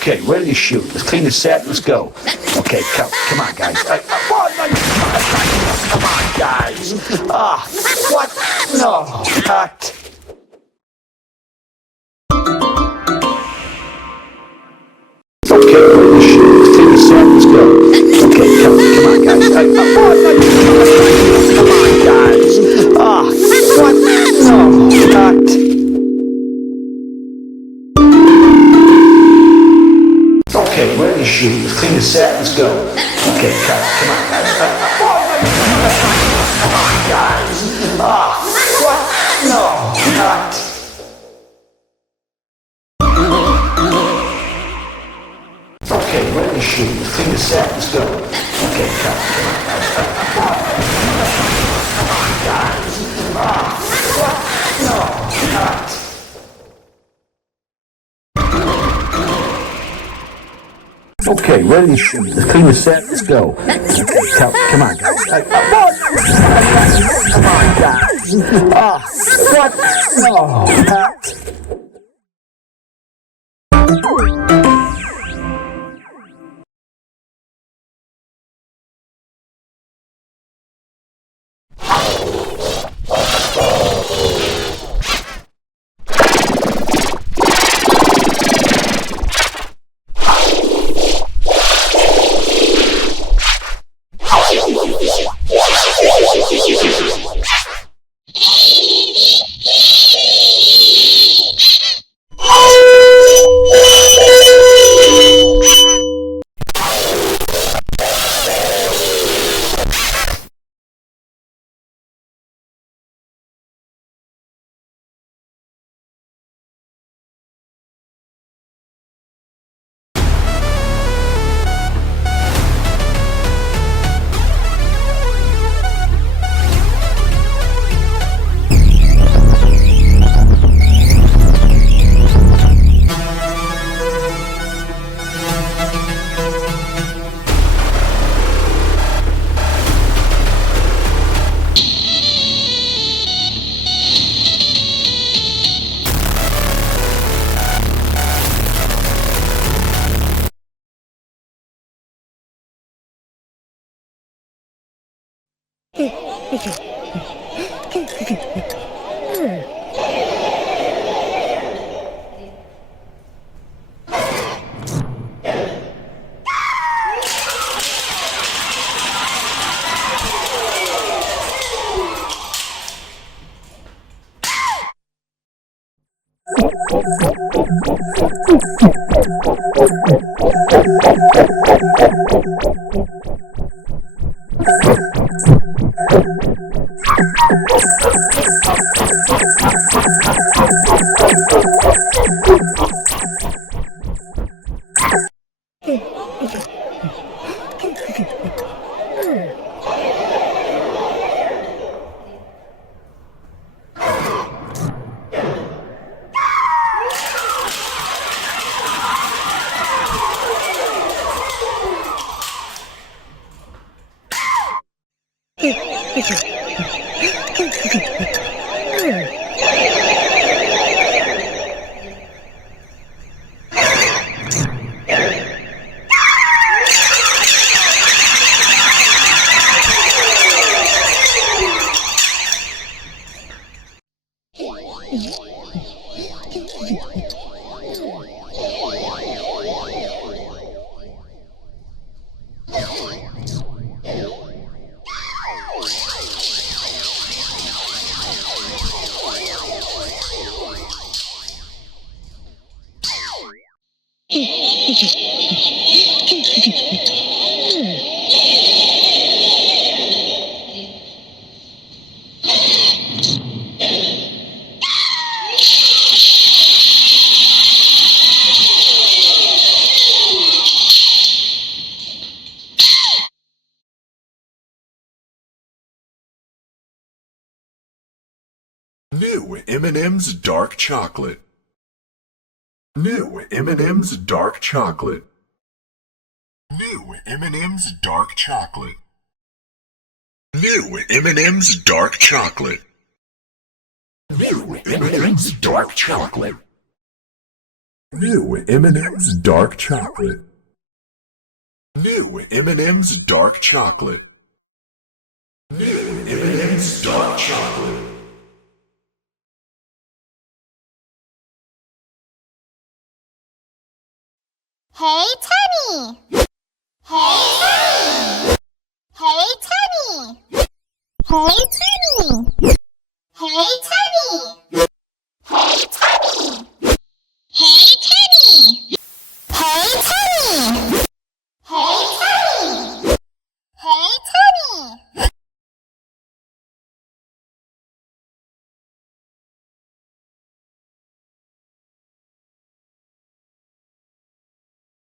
Okay, ready to shoot. Let's clean the set. Let's go. Okay, come on, guys. Come on, guys. What? No, cut. Okay, ready to shoot. Let's clean the set. Let's go. Okay, come on, guys. Come on, guys. What? No, cut. Okay, ready to shoot. Let's clean the set. Let's go. Okay, come on, guys. Come on, guys. What? No, cut. Okay, ready to shoot. Let's clean the set. Let's go. Okay, come on, guys. Come on, guys. What? No, cut. Okay, ready to shoot. Let's clean the set. Let's go. Okay, come on, guys. Come on, guys. What? No, cut. New M&M's Dark Chocolate. New M&M's Dark Chocolate. New M&M's Dark Chocolate. New M&M's Dark Chocolate. New M&M's Dark Chocolate. New M&M's Dark Chocolate. New M&M's Dark Chocolate. New M&M's Dark Chocolate. Hey, Tenny!